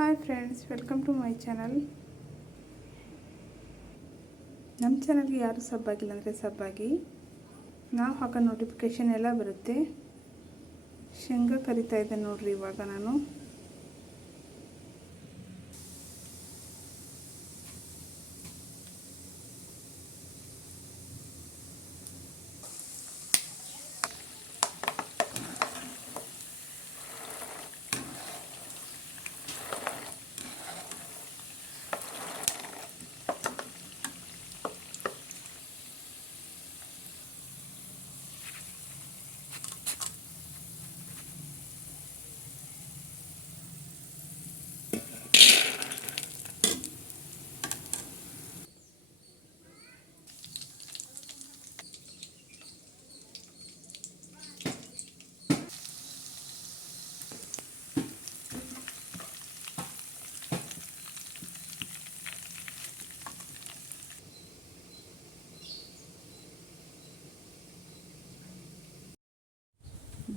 Hi friends welcome to my channel ನಮ್ಮ ಚಾನಲ್ಗೆ ಯಾರು ಆಗಿಲ್ಲ ಅಂದರೆ ಆಗಿ, ನಾವು ಹಾಕೋ ನೋಟಿಫಿಕೇಷನ್ ಎಲ್ಲ ಬರುತ್ತೆ. ಶೇಂಗಾ ಕರಿತಾ ಇದ್ದೆ ನೋಡ್ರಿ ಇವಾಗ ನಾನು.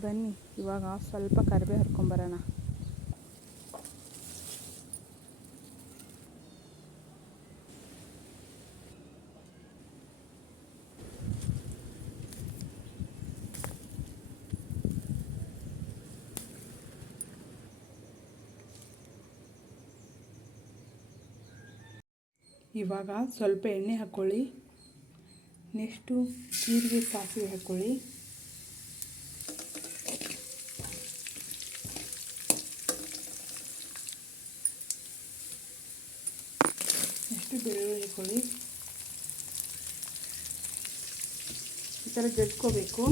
ಬನ್ನಿ ಇವಾಗ ಸ್ವಲ್ಪ ಕರಿಬೇ ಹರ್ಕೊಂಬರೋಣ ಇವಾಗ ಸ್ವಲ್ಪ ಎಣ್ಣೆ ಹಾಕ್ಕೊಳ್ಳಿ ನೆಕ್ಸ್ಟು ಜೀರಿಗೆ ಸಾಸಿವೆ ಹಾಕ್ಕೊಳ್ಳಿ ನೆಕ್ಸ್ಟು ಬೆಳ್ಳುಳ್ಳಿ ಕೊಳ್ಳಿ ಈ ಥರ ಜಜ್ಕೋಬೇಕು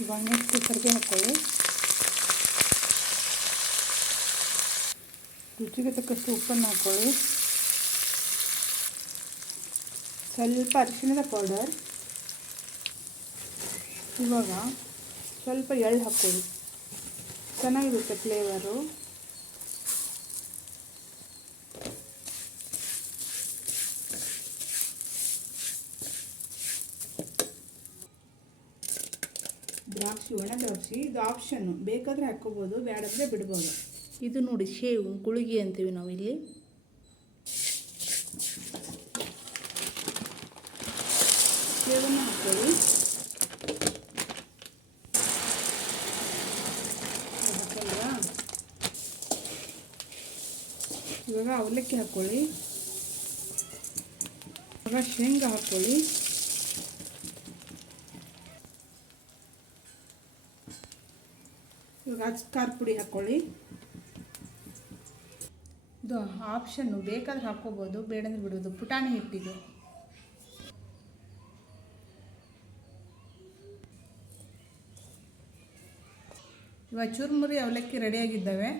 ಇವಾಗ ನೆಕ್ಸ್ಟ್ ಕರಿಬೇವು ಹಾಕ್ಕೊಳ್ಳಿ ರುಚಿಗೆ ತಕ್ಕಷ್ಟು ಉಪ್ಪನ್ನು ಹಾಕ್ಕೊಳ್ಳಿ ಸ್ವಲ್ಪ ಅರಿಶಿನದ ಪೌಡರ್ ಇವಾಗ ಸ್ವಲ್ಪ ಎಳ್ಳು ಹಾಕ್ಕೊಳ್ಳಿ. ಚೆನ್ನಾಗಿರುತ್ತೆ ಫ್ಲೇವರು ದ್ರಾಕ್ಷಿ ಒಣ ದ್ರಾಕ್ಷಿ ಇದು ಆಪ್ಷನ್ನು ಬೇಕಾದರೆ ಹಾಕ್ಕೋಬೋದು ಬೇಡಂದರೆ ಬಿಡ್ಬೋದು. ಇದು ನೋಡಿ ಶೇವು ಗುಳಿಗೆ ಅಂತೀವಿ ನಾವು ಇಲ್ಲಿ. ಶೇವನ್ನು ಹಾಕ್ಕೊಳ್ಳಿ. ಇವಾಗ ಅವಲಕ್ಕಿ ಹಾಕ್ಕೊಳ್ಳಿ ಇವಾಗ ಶೇಂಗಾ ಹಾಕ್ಕೊಳ್ಳಿ ಇವಾಗ ಖಾರ ಪುಡಿ ಹಾಕ್ಕೊಳ್ಳಿ ಇದು ಆಪ್ಷನ್ನು ಬೇಕಾದ್ರೆ ಹಾಕ್ಕೋಬೋದು, ಬೇಡಂದ್ರೆ ಬಿಡೋದು. ಪುಟಾಣಿ ಹಿಟ್ಟಿದು ಇವಾಗ ಚುರುಮುರಿ ಅವಲಕ್ಕಿ ರೆಡಿಯಾಗಿದ್ದಾವೆ